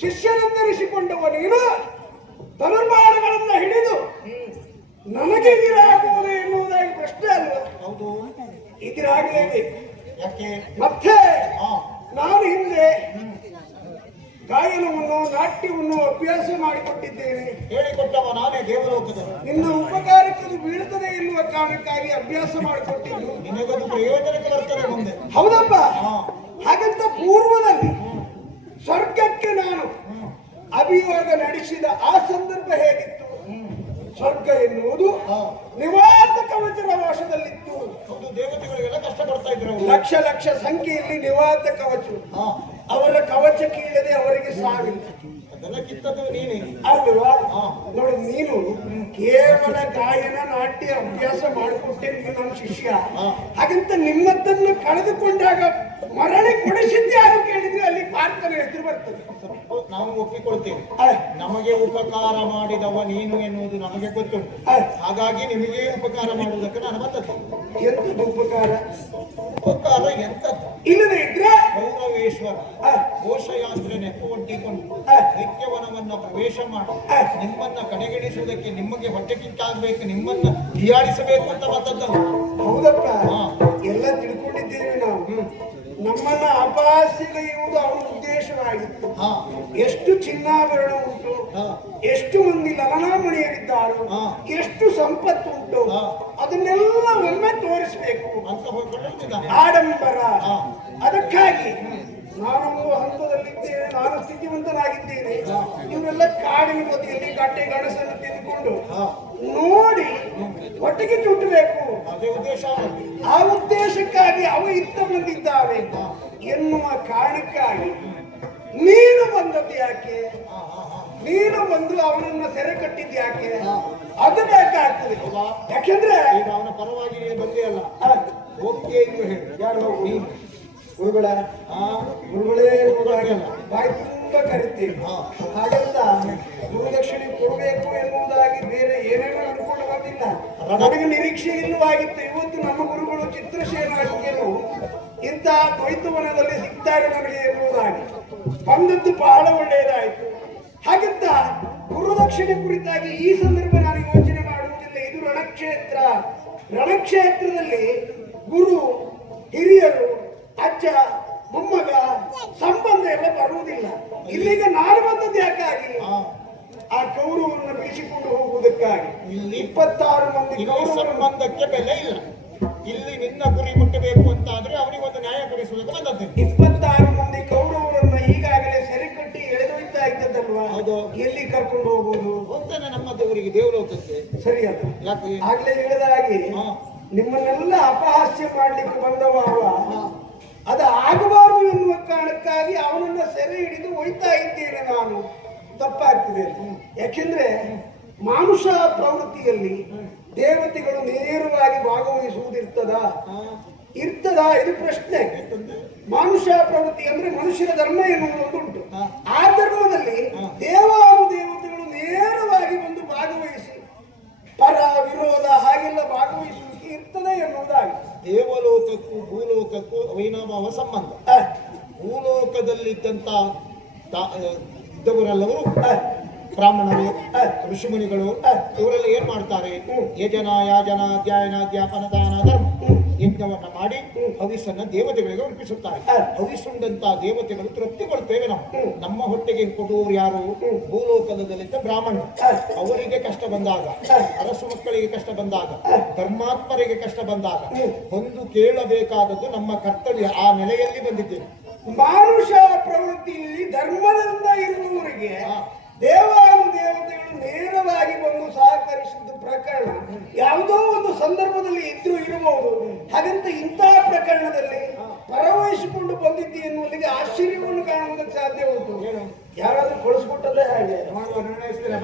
ಶಿಷ್ಯನೆಂದೆನಿಸಿಕೊಂಡವ ನೀನು ಧನುರ್ಬಾಣಗಳನ್ನು ಹಿಡಿದು ನನಗೆ ಎದುರಾಗುವುದು ಎನ್ನುವುದಾಗಿ ಪ್ರಶ್ನೆ ಅಲ್ವ? ಹೌದು, ಎದುರಾಗಲೇಬೇಕು. ಯಾಕೆ? ಮತ್ತೆ ನಾನು ಹಿಂದೆ ಗಾಯನವನ್ನು ನಾಟ್ಯವನ್ನು ಅಭ್ಯಾಸ ಮಾಡಿಕೊಟ್ಟಿದ್ದೇನೆ. ಹೇಳಿಕೊಟ್ಟವ ನಾನೇ ದೇವಲೋಕದ. ನಿನ್ನ ಉಪಕಾರಕ್ಕೆ ಬೀಳುತ್ತದೆ ಎನ್ನುವ ಕಾರಣಕ್ಕಾಗಿ ಅಭ್ಯಾಸ ಮಾಡಿಕೊಟ್ಟಿದ್ದು. ನಿನಗದು ಪ್ರಯೋಜನಕ್ಕೆ ಬರ್ತದೆ ಮುಂದೆ. ಹೌದಪ್ಪ. ಹಾಗಂತ ಪೂರ್ವದಲ್ಲಿ ಸ್ವರ್ಗಕ್ಕೆ ನಾನು ಅಭಿಯೋಗ ನಡೆಸಿದ ಆ ಸಂದರ್ಭ ಹೇಗಿತ್ತು? ಸ್ವರ್ಗ ಎನ್ನುವುದು ನಿವಾತ ಕವಚರ ವಾಸದಲ್ಲಿತ್ತು. ದೇವತೆಗಳಿಗೆಲ್ಲ ಕಷ್ಟ ಪಡ್ತಾ ಇದ್ರು. ಲಕ್ಷ ಲಕ್ಷ ಸಂಖ್ಯೆಯಲ್ಲಿ ನಿವಾತ ಕವಚ. ಅವರ ಕವಚ ಕೀಳದೆ ಅವರಿಗೆ ಸಾವಿಲ್ಲ. ಅದೆಲ್ಲ ಕಿತ್ತದ್ದು ನೀನೇ ಅಲ್ವಾ? ನೋಡಿ, ನೀನು ಕೇವಲ ಗಾಯನ ನಾಟ್ಯ ಅಭ್ಯಾಸ ಮಾಡಿಕೊಟ್ಟೆ, ನೀವು ನಮ್ಮ ಶಿಷ್ಯ. ಹಾಗಂತ ನಿಮ್ಮದ್ದನ್ನು ಕಳೆದುಕೊಂಡಾಗ ಮರಳಿ ಕೊಡಿಸಿದ್ದು ಯಾರು ಕೇಳಿದ್ರೆ ಅಲ್ಲಿ ಪಾರ್ಥನ ಹೆಸರು ಬರ್ತದೆ. ನಾವು ಒಪ್ಪಿಕೊಳ್ತೇವೆ, ನಮಗೆ ಉಪಕಾರ ಮಾಡಿದವ ನೀನು ಎನ್ನುವುದು ನಮಗೆ ಗೊತ್ತುಂಟು. ಹಾಗಾಗಿ ನಿಮಗೆ ಉಪಕಾರ ಮಾಡುವುದಕ್ಕೆ ನಾನು ಬಂದದ್ದು. ಎಂತದ್ದು ಉಪಕಾರ? ಉಪಕಾರ ಎಂತದ್ದು ಇಲ್ಲದೆ ಇದ್ರೆ ಗೌರವೇಶ್ವರ ಘೋಷಯಾತ್ರೆ ನೆಪ್ಪು ಒಡ್ಡಿಕೊಂಡು ನಿತ್ಯವನವನ್ನ ಪ್ರವೇಶ ಮಾಡಿ ನಿಮ್ಮನ್ನ ಕಡೆಗಣಿಸುವುದಕ್ಕೆ, ನಿಮಗೆ ಹೊಟ್ಟೆ ಕಿತ್ತಾಗಬೇಕು, ನಿಮ್ಮನ್ನ ಹೀಯಾಳಿಸಬೇಕು ಅಂತ ಬಂದದ್ದಲ್ಲ. ಹೌದಪ್ಪ, ಎಲ್ಲ ತಿಳ್ಕೊಂಡಿದ್ದೇವೆ ನಾವು. ನಮ್ಮನ್ನ ಅಪಹಾಸ್ಯಗೈಯುವುದು ಅವನ ಉದ್ದೇಶವಾಗಿತ್ತು. ಎಷ್ಟು ಚಿನ್ನಾಭರಣ ಉಂಟು, ಎಷ್ಟು ಮಂದಿ ಲಲನಾಮಣಿಯರಿದ್ದಾರೋ, ಎಷ್ಟು ಸಂಪತ್ತು ಉಂಟು, ಅದನ್ನೆಲ್ಲ ಒಮ್ಮೆ ತೋರಿಸಬೇಕು ಅಂತ ಆಡಂಬರ. ಅದಕ್ಕಾಗಿ ನಾನು ಹಂತದಲ್ಲಿದ್ದೇನೆ, ನಾನು ಸ್ಥಿತಿವಂತನಾಗಿದ್ದೇನೆ. ಇವರೆಲ್ಲ ಕಾಡಿನ ಬದಿಯಲ್ಲಿ ಗಡ್ಡೆ ಗಣಸನ್ನು ತಿಂದುಕೊಂಡು ನೋಡಿ ಒಟ್ಟಿಗೆ ಚುಟ್ಟಬೇಕು. ಅದೇ ಉದ್ದೇಶ. ಆ ಉದ್ದೇಶಕ್ಕಾಗಿ ಅವ ಇತ್ತ ಬಂದಿದ್ದಾವೆ ಎನ್ನುವ ಕಾರಣಕ್ಕಾಗಿ ನೀನು ಬಂದದ್ದು ಯಾಕೆ? ನೀನು ಬಂದು ಅವನನ್ನ ಸೆರೆ ಕಟ್ಟಿದ್ದು ಯಾಕೆ? ಅದು ಬೇಕಾಗ್ತದೆ. ಯಾಕೆಂದ್ರೆ ಅವನ ಪರವಾಗಿ ಬಂದೇ ಅಲ್ಲ, ಹೋಗಿ ಹೇಳಿ. ಯಾರು ನೀನು? ಗುರುಗಳ ಗುರುಗಳೇ ಬಾಯಿ ತುಂಬ ಕರಿತೀವಿ. ಹಾಗೆಲ್ಲ ಗುರುದಕ್ಷಿಣೆ ಕೊಡಬೇಕು ಎನ್ನುವುದಾಗಿ ಬೇರೆ ಏನೇನೋ ಅನ್ಕೊಂಡು ಬಂದಿಲ್ಲ. ನನಗೆ ನಿರೀಕ್ಷೆ ಇಲ್ಲವಾಗಿತ್ತು. ಇವತ್ತು ನಮ್ಮ ಗುರುಗಳು ಚಿತ್ರಸೇನಾಗಿಯರು ಇಂಥ ದ್ವೈತವನದಲ್ಲಿ ಸಿಗ್ತಾರೆ ನನಗೆ ಎನ್ನುವುದಾಗಿ ಬಂದದ್ದು ಬಹಳ ಒಳ್ಳೆಯದಾಯಿತು. ಹಾಗಂತ ಗುರುದಕ್ಷಿಣೆ ಕುರಿತಾಗಿ ಈ ಸಂದರ್ಭ ನಾನು ಯೋಚನೆ ಮಾಡುವುದಿಲ್ಲ. ಇದು ರಣಕ್ಷೇತ್ರ. ರಣಕ್ಷೇತ್ರದಲ್ಲಿ ಗುರು ಹಿರಿಯರು, ಅಜ್ಜ ಮೊಮ್ಮಗ ಸಂಬಂಧ ಎಲ್ಲ ಬರುವುದಿಲ್ಲ. ಇಲ್ಲಿಗ ನಾನು ಬಂದದ್ದು ಯಾಕಾಗಿ? ಆ ಗೌರವವನ್ನು ಬೀಸಿಕೊಂಡು ಹೋಗುವುದಕ್ಕಾಗಿ. 26 ಮಂದಿ ಸಂಬಂಧಕ್ಕೆ ಬೆಲೆ ಇಲ್ಲ. ಇಲ್ಲಿ ನಿನ್ನ ಗುರಿ ಮುಟ್ಟಬೇಕು ಅಂತ ಆದ್ರೆ ಅವನಿಗೊಂದು ನ್ಯಾಯ ಕೊಡಿಸುವುದಕ್ಕೆ ಬಂದದ್ದು. 26 ಮಂದಿ ಕೌರವರನ್ನ ಈಗಾಗಲೇ ಸೆರೆ ಕಟ್ಟಿ ಎಳೆದೊಯ್ತಾ ಇದ್ದದಲ್ವಾ? ಹೌದು. ಎಲ್ಲಿ ಕರ್ಕೊಂಡು ಹೋಗುವುದು? ಹೋಗ್ತಾನೆ ನಮ್ಮ ಊರಿಗೆ, ದೇವಲೋಕಕ್ಕೆ. ಸರಿ, ಅದು ಯಾಕೆ ಆಗ್ಲೇ ಹೇಳಿದ ಹಾಗೆ ನಿಮ್ಮನ್ನೆಲ್ಲ ಅಪಹಾಸ್ಯ ಮಾಡ್ಲಿಕ್ಕೆ ಬಂದವ ಅವ. ಅದು ಆಗಬಾರದು ಎನ್ನುವ ಕಾರಣಕ್ಕಾಗಿ ಅವನನ್ನ ಸೆರೆ ಹಿಡಿದು ಒಯ್ತಾ ಇದ್ದೇನೆ ನಾನು. ತಪ್ಪಾಗ್ತಿದೆ. ಯಾಕೆಂದ್ರೆ ಮಾನುಷ ಪ್ರವೃತ್ತಿಯಲ್ಲಿ ದೇವತೆಗಳು ನೇರವಾಗಿ ಭಾಗವಹಿಸುವುದಿರ್ತದಾ? ಇದು ಪ್ರಶ್ನೆ. ಮಾನುಷ ಪ್ರವೃತ್ತಿ ಅಂದ್ರೆ ಮನುಷ್ಯನ ಧರ್ಮ ಎನ್ನುವುದು ಉಂಟು. ಆ ಧರ್ಮದಲ್ಲಿ ದೇವಾನುದೇವತೆಗಳು ನೇರವಾಗಿ ಬಂದು ಭಾಗವಹಿಸಿ ಪರ ವಿರೋಧ ಹಾಗೆಲ್ಲ ಭಾಗವಹಿಸುವಿಕೆ ಇರ್ತದೆ ಎನ್ನುವುದಾಗಿ. ದೇವಲೋಕಕ್ಕೂ ಭೂಲೋಕಕ್ಕೂ ಅವಿನಾಭಾವ ಸಂಬಂಧ. ಭೂಲೋಕದಲ್ಲಿದ್ದಂತ ಇದ್ದವರೆಲ್ಲವರು ಬ್ರಾಹ್ಮಣರು, ಋಷಿಮುನಿಗಳು, ಇವರೆಲ್ಲ ಏನ್ ಮಾಡ್ತಾರೆ? ಯಜನ, ಯಾಜನ, ಅಧ್ಯಯನ, ಅಧ್ಯಾಪನ, ದಾನ, ಧರ್ಮ, ಯಜ್ಞ ನೈವೇದ್ಯವನ್ನ ಮಾಡಿ ಹವಿಸನ್ನ ದೇವತೆಗಳಿಗೆ ಅರ್ಪಿಸುತ್ತಾರೆ. ಹವಿಸುಂಡಂತ ದೇವತೆಗಳು ತೃಪ್ತಿಗೊಳ್ತೇವೆ ನಾವು. ನಮ್ಮ ಹೊಟ್ಟೆಗೆ ಕೊಡುವವರು ಯಾರು? ಭೂಲೋಕದಲ್ಲಿದ್ದ ಬ್ರಾಹ್ಮಣ. ಅವರಿಗೆ ಕಷ್ಟ ಬಂದಾಗ, ಅರಸು ಮಕ್ಕಳಿಗೆ ಕಷ್ಟ ಬಂದಾಗ, ಧರ್ಮಾತ್ಮರಿಗೆ ಕಷ್ಟ ಬಂದಾಗ ಬಂದು ಕೇಳಬೇಕಾದದ್ದು ನಮ್ಮ ಕರ್ತವ್ಯ. ಆ ನೆಲೆಯಲ್ಲಿ ಬಂದಿದ್ದೇವೆ. ಮಾನುಷ ಪ್ರವೃತ್ತಿಯಲ್ಲಿ ಧರ್ಮದಿಂದ ಇರುವವರಿಗೆ ದೇವಾನುದೇವತೆಗಳು ನೇರವಾಗಿ ಬಂದು ಸಹಕರಿಸಿದ್ದು ಪ್ರಕರಣ ಯಾವುದೋ ಒಂದು ಸಂದರ್ಭದಲ್ಲಿ ಇದ್ರೂ ಇರಬಹುದು. ಹಾಗಂತ ಇಂತಹ ಪ್ರಕರಣದಲ್ಲಿ ಪರವಹಿಸಿಕೊಂಡು ಬಂದಿದ್ದಿ ಎನ್ನುವಲ್ಲಿಗೆ ಆಶ್ಚರ್ಯವನ್ನು ಕಾಣುವುದಕ್ಕೆ ಸಾಧ್ಯ ಉಂಟು. ಯಾರಾದ್ರೂ ಕಳಿಸ್ಕೊಟ್ಟಲ್ಲೇ ಹಾಗೆ ನಿರ್ಣಯಿಸ್ತೇನೆ.